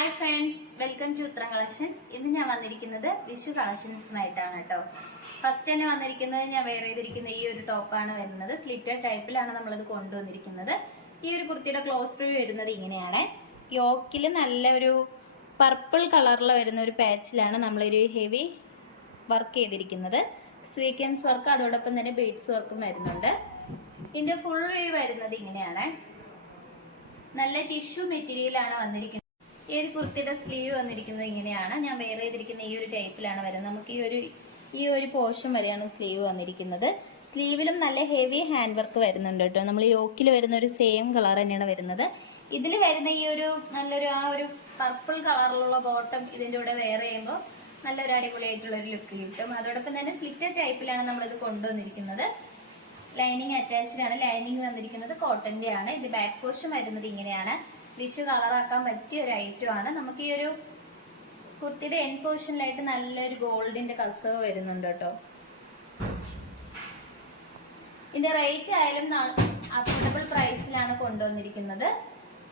Hi friends welcome to Utharam collections ഇന്ന് ഞാൻ വന്നിരിക്കുന്നത് വിഷു കളക്ഷൻസുമായിട്ടാണ് കേട്ടോ. ഫസ്റ്റ് തന്നെ വന്നിരിക്കുന്നത് ഞാൻ വെയർ ചെയ്തിരിക്കുന്ന ഈ ഒരു ടോപ്പാണ് വരുന്നത്. സ്ലിറ്റഡ് ടൈപ്പിലാണ് നമ്മളിത് കൊണ്ടുവന്നിരിക്കുന്നത്. ഈ ഒരു കുർത്തിയുടെ ക്ലോസ് റിവ്യൂ വരുന്നത് ഇങ്ങനെയാണ്. യോക്കിൽ നല്ലൊരു പർപ്പിൾ കളറിൽ വരുന്ന ഒരു പാച്ചിലാണ് നമ്മളൊരു ഹെവി വർക്ക് ചെയ്തിരിക്കുന്നത്. സ്വീക്വൻസ് വർക്ക് അതോടൊപ്പം തന്നെ ബീഡ്സ് വർക്കും വരുന്നുണ്ട്. ഇതിന്റെ ഫുൾ വ്യൂ വരുന്നത് ഇങ്ങനെയാണ്. നല്ല ടിഷ്യൂ മെറ്റീരിയലാണ് വന്നിരിക്കുന്നത്. ഈ ഒരു കുർത്തിയുടെ സ്ലീവ് വന്നിരിക്കുന്നത് ഇങ്ങനെയാണ്. ഞാൻ വെയർ ചെയ്തിരിക്കുന്ന ഈ ഒരു ടൈപ്പിലാണ് വരുന്നത്. നമുക്ക് ഈ ഒരു ഈ ഒരു പോർഷൻ വരെയാണ് സ്ലീവ് വന്നിരിക്കുന്നത്. സ്ലീവിലും നല്ല ഹെവി ഹാൻഡ് വർക്ക് വരുന്നുണ്ട് കേട്ടോ. നമ്മൾ യോക്കിൽ വരുന്ന ഒരു സെയിം കളർ തന്നെയാണ് വരുന്നത്. ഇതിൽ വരുന്ന ഈ ഒരു നല്ലൊരു ആ ഒരു പർപ്പിൾ കളറിലുള്ള ബോട്ടം ഇതിന്റെ കൂടെ വെയർ ചെയ്യുമ്പോൾ നല്ലൊരു അടിപൊളിയായിട്ടുള്ള ഒരു ലുക്ക് കിട്ടും. അതോടൊപ്പം തന്നെ സ്ലിറ്റഡ് ടൈപ്പിലാണ് നമ്മളിത് കൊണ്ടുവന്നിരിക്കുന്നത്. ലൈനിങ് അറ്റാച്ച്ഡ് ആണ്. ലൈനിങ് വന്നിരിക്കുന്നത് കോട്ടന്റെ ആണ്. ഇത് ബാക്ക് പോർഷൻ വരുന്നത് ഇങ്ങനെയാണ്. വിഷു കളറാക്കാൻ പറ്റിയ ഒരു ഐറ്റം ആണ്. നമുക്ക് ഈ ഒരു കുർത്തിയുടെ എൻ പോർഷനിലായിട്ട് നല്ലൊരു ഗോൾഡിന്റെ കസവ് വരുന്നുണ്ട് കേട്ടോ. ഇതിന്റെ റേറ്റ് ആയാലും അഫോർഡബിൾ പ്രൈസിലാണ് കൊണ്ടുവന്നിരിക്കുന്നത്.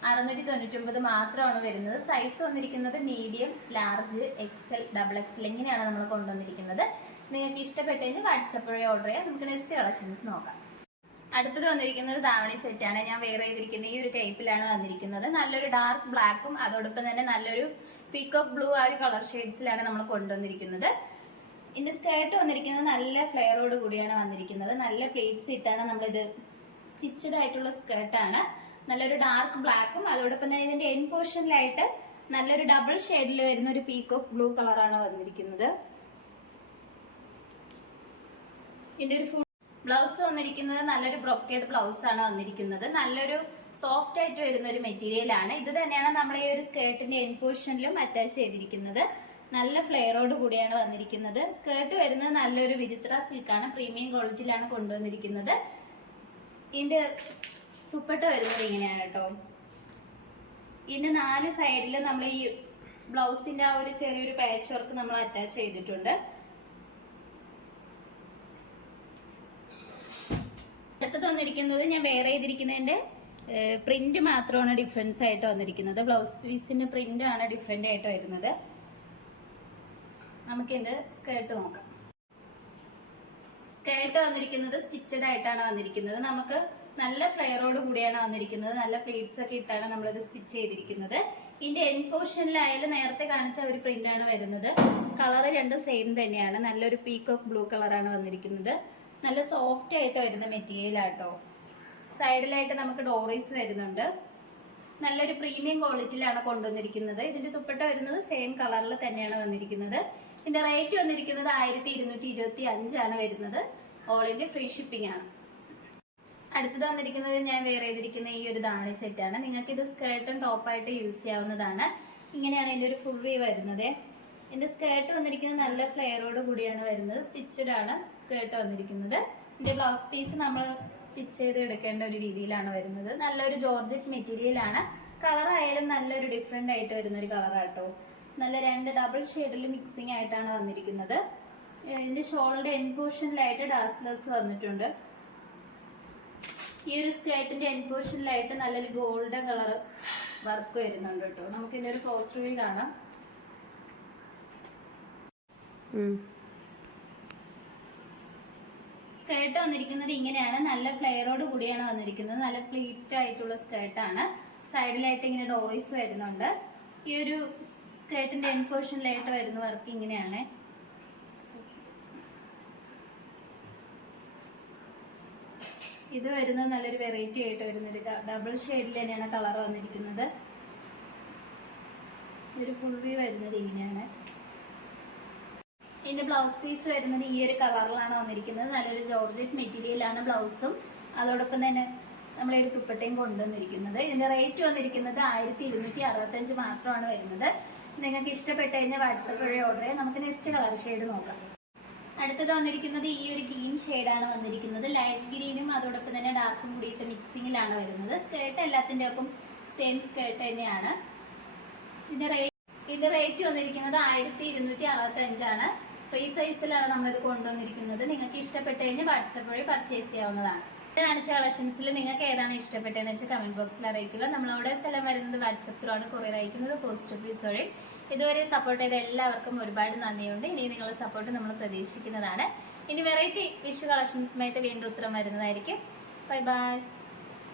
അറുന്നൂറ്റി തൊണ്ണൂറ്റൊമ്പത് മാത്രമാണ് വരുന്നത്. സൈസ് വന്നിരിക്കുന്നത് medium large XL double XL ഇങ്ങനെയാണ് നമ്മൾ കൊണ്ടുവന്നിരിക്കുന്നത്. നിങ്ങൾക്ക് ഇഷ്ടപ്പെട്ടതിന് വാട്സപ്പ് വഴി ഓർഡർ ചെയ്യാം. നമുക്ക് നെക്സ്റ്റ് കളക്ഷൻസ് നോക്കാം. അടുത്തത് വന്നിരിക്കുന്നത് ദാവണി സെറ്റാണ് ഞാൻ വെയർ ചെയ്തിരിക്കുന്ന ഈ ഒരു ടൈപ്പിലാണ് വന്നിരിക്കുന്നത്. നല്ലൊരു ഡാർക്ക് ബ്ലാക്കും അതോടൊപ്പം തന്നെ നല്ലൊരു പീക്കോക്ക് ബ്ലൂ ആ ഒരു കളർ ഷെയ്ഡ്സിലാണ് നമ്മൾ കൊണ്ടുവന്നിരിക്കുന്നത്. ഇതിന്റെ സ്കേർട്ട് വന്നിരിക്കുന്നത് നല്ല ഫ്ലെയറോട് കൂടിയാണ് വന്നിരിക്കുന്നത്. നല്ല പ്ലേറ്റ്സ് ഇട്ടാണ് നമ്മളിത് സ്റ്റിച്ചഡ് ആയിട്ടുള്ള സ്കേർട്ടാണ് നല്ലൊരു ഡാർക്ക് ബ്ലാക്കും അതോടൊപ്പം തന്നെ ഇതിന്റെ എൻ പോർഷനിലായിട്ട് നല്ലൊരു ഡബിൾ ഷെയ്ഡിൽ വരുന്ന ഒരു പീക്കോക്ക് ബ്ലൂ കളറാണ് വന്നിരിക്കുന്നത്. ഇതിന്റെ ഒരു ബ്ലൗസ് വന്നിരിക്കുന്നത് നല്ലൊരു ബ്രോക്കേഡ് ബ്ലൗസ് ആണ് വന്നിരിക്കുന്നത്. നല്ലൊരു സോഫ്റ്റ് ആയിട്ട് വരുന്ന ഒരു മെറ്റീരിയൽ ആണ്. ഇത് തന്നെയാണ് നമ്മൾ ഈ ഒരു സ്കേർട്ടിന്റെ എൻ പോർഷനിലും അറ്റാച്ച് ചെയ്തിരിക്കുന്നത്. നല്ല ഫ്ലെയറോട് കൂടിയാണ് വന്നിരിക്കുന്നത്. സ്കേർട്ട് വരുന്നത് നല്ലൊരു വിചിത്ര സിൽക്കാണ് പ്രീമിയം ക്വാളിറ്റിയിലാണ് കൊണ്ടുവന്നിരിക്കുന്നത്. ഇതിന്റെ തുപ്പട്ട വരുന്നത് ഇങ്ങനെയാണ് കേട്ടോ. ഇതിന്റെ നാല് സൈഡിൽ നമ്മൾ ഈ ബ്ലൗസിന്റെ ആ ഒരു ചെറിയൊരു പാച്ച് വർക്ക് നമ്മൾ അറ്റാച്ച് ചെയ്തിട്ടുണ്ട്. അടുത്തത് വന്നിരിക്കുന്നത് ഞാൻ വേറെ ചെയ്തിരിക്കുന്നതിന്റെ പ്രിന്റ് മാത്രമാണ് ഡിഫറൻസ് ആയിട്ട് വന്നിരിക്കുന്നത്. ബ്ലൗസ് പീസിന്റെ പ്രിന്റ് ആണ് ഡിഫറെന്റ് ആയിട്ട് വരുന്നത്. നമുക്ക് എന്റെ സ്കേർട്ട് നോക്കാം. സ്കേർട്ട് വന്നിരിക്കുന്നത് സ്റ്റിച്ചഡ് ആയിട്ടാണ് വന്നിരിക്കുന്നത്. നമുക്ക് നല്ല ഫ്ലെയറോട് കൂടിയാണ് വന്നിരിക്കുന്നത്. നല്ല പ്ലീറ്റ്സ് ഒക്കെ ഇട്ടാണ് നമ്മളിത് സ്റ്റിച്ച് ചെയ്തിരിക്കുന്നത്. ഇതിന്റെ എൻ പോർഷനിലായാലും നേരത്തെ കാണിച്ച ഒരു പ്രിന്റ് ആണ് വരുന്നത്. കളർ രണ്ടും സെയിം തന്നെയാണ്. നല്ലൊരു പീക്കോക്ക് ബ്ലൂ കളറാണ് വന്നിരിക്കുന്നത്. നല്ല സോഫ്റ്റ് ആയിട്ട് വരുന്ന മെറ്റീരിയൽ ആട്ടോ സൈഡിലായിട്ട് നമുക്ക് ഡോറീസ് വരുന്നുണ്ട്. നല്ലൊരു പ്രീമിയം ക്വാളിറ്റിയിലാണ് കൊണ്ടുവന്നിരിക്കുന്നത്. ഇതിന്റെ തുപ്പട്ട വരുന്നത് സെയിം കളറിൽ തന്നെയാണ് വന്നിരിക്കുന്നത്. ഇതിന്റെ റേറ്റ് വന്നിരിക്കുന്നത് ആയിരത്തി ഇരുന്നൂറ്റി ഇരുപത്തി അഞ്ചാണ് വരുന്നത്. ഓൾ ഇന്ത്യ ഫ്രീ ഷിപ്പിംഗ് ആണ്. അടുത്തത് വന്നിരിക്കുന്നത് ഞാൻ വെയർ ചെയ്തിരിക്കുന്ന ഈ ഒരു ദാണി സെറ്റ് ആണ്. നിങ്ങൾക്ക് ഇത് സ്കേർട്ടും ടോപ്പായിട്ട് യൂസ് ചെയ്യാവുന്നതാണ്. ഇങ്ങനെയാണ് ഇതിന്റെ ഒരു ഫുൾ വ്യൂ വരുന്നത്. ഇതിന്റെ സ്കേർട്ട് വന്നിരിക്കുന്നത് നല്ല ഫ്ലെയറോട് കൂടിയാണ് വരുന്നത്. സ്റ്റിച്ചഡ് ആണ് സ്കേർട്ട് വന്നിരിക്കുന്നത്. എന്റെ ബ്ലൗസ് പീസ് നമ്മൾ സ്റ്റിച്ച് ചെയ്ത് എടുക്കേണ്ട ഒരു രീതിയിലാണ് വരുന്നത്. നല്ലൊരു ജോർജറ്റ് മെറ്റീരിയൽ ആണ്. കളർ ആയാലും നല്ലൊരു ഡിഫറെന്റ് ആയിട്ട് വരുന്ന ഒരു കളറാട്ടോ നല്ല രണ്ട് ഡബിൾ ഷെയ്ഡിൽ മിക്സിംഗ് ആയിട്ടാണ് വന്നിരിക്കുന്നത്. എന്റെ ഷോളിന്റെ എൻ പോർഷനിലായിട്ട് വന്നിട്ടുണ്ട്. ഈ ഒരു സ്കേർട്ടിന്റെ എൻ പോർഷനിലായിട്ട് നല്ലൊരു ഗോൾഡൻ കളർ വർക്ക് വരുന്നുണ്ട് കേട്ടോ. നമുക്ക് ഇതിന്റെ ഒരു ക്രോസ് കാണാം. സ്കേർട്ട് വന്നിരിക്കുന്നത് ഇങ്ങനെയാണ്. നല്ല ഫ്ലെയറോട് കൂടിയാണ് വന്നിരിക്കുന്നത്. നല്ല പ്ലീറ്റ് ആയിട്ടുള്ള സ്കേർട്ടാണ് സൈഡിലായിട്ട് ഇങ്ങനെ ഡോറീസ് വരുന്നുണ്ട്. ഈ ഒരു സ്കേർട്ടിന്റെ എൻ പോർഷനിലായിട്ട് വരുന്ന വർക്ക് ഇങ്ങനെയാണ്. ഇത് വരുന്നത് നല്ലൊരു വെറൈറ്റി ആയിട്ട് വരുന്നൊരു ഡബിൾ ഷെയ്ഡിൽ തന്നെയാണ് കളർ വന്നിരിക്കുന്നത്. ഒരു ഫുൾ വ്യൂ വരുന്നത് ഇങ്ങനെയാണ്. ഇതിന്റെ ബ്ലൗസ് പീസ് വരുന്നത് ഈ ഒരു കളറിലാണ് വന്നിരിക്കുന്നത്. നല്ലൊരു ജോർജറ്റ് മെറ്റീരിയലാണ് ബ്ലൗസും. അതോടൊപ്പം തന്നെ നമ്മൾ ഒരു ദുപ്പട്ടയും കൊണ്ടുവന്നിരിക്കുന്നത്. ഇതിന്റെ റേറ്റ് വന്നിരിക്കുന്നത് ആയിരത്തി ഇരുന്നൂറ്റി അറുപത്തഞ്ച് മാത്രമാണ് വരുന്നത്. നിങ്ങൾക്ക് ഇഷ്ടപ്പെട്ട് കഴിഞ്ഞാൽ വാട്സപ്പ് വഴി ഓർഡർ ചെയ്യാം. നമുക്ക് നെക്സ്റ്റ് കളർ ഷെയ്ഡ് നോക്കാം. അടുത്തത് വന്നിരിക്കുന്നത് ഈ ഒരു ഗ്രീൻ ആണ് വന്നിരിക്കുന്നത്. ലൈറ്റ് ഗ്രീനും അതോടൊപ്പം തന്നെ ഡാർക്കും കൂടിയിട്ട് മിക്സിങ്ങിലാണ് വരുന്നത്. സ്കേർട്ട് എല്ലാത്തിന്റെ ഒപ്പം സെയിം സ്കേർട്ട് തന്നെയാണ്. ഇതിന്റെ റേറ്റ് ഇതിന്റെ റേറ്റ് വന്നിരിക്കുന്നത് ആയിരത്തി ഇരുന്നൂറ്റി അറുപത്തി അഞ്ചാണ് ഫ്രീ സൈസിലാണ് നമ്മളിത് കൊണ്ടുവന്നിരിക്കുന്നത്. നിങ്ങൾക്ക് ഇഷ്ടപ്പെട്ട് കഴിഞ്ഞാൽ വാട്സപ്പ് വഴി പർച്ചേസ് ചെയ്യാവുന്നതാണ്. കാണിച്ച കളക്ഷൻസിൽ നിങ്ങൾക്ക് ഏതാണ് ഇഷ്ടപ്പെട്ടതെന്ന് വെച്ചാൽ കമന്റ് ബോക്സിൽ അറിയിക്കുക. നമ്മളവിടെ സ്ഥലം വരുന്നത് വാട്സപ്പ് ത്രൂ ആണ് കുറേ അയക്കുന്നത് പോസ്റ്റ് ഓഫീസ് വഴി. ഇതുവരെ സപ്പോർട്ട് ചെയ്ത എല്ലാവർക്കും ഒരുപാട് നന്ദിയുണ്ട്. ഇനി നിങ്ങളുടെ സപ്പോർട്ട് നമ്മൾ പ്രതീക്ഷിക്കുന്നതാണ്. ഇനി വെറൈറ്റി വിഷു കളക്ഷൻസുമായിട്ട് വീണ്ടും ഉത്തരം വരുന്നതായിരിക്കും. Bye bye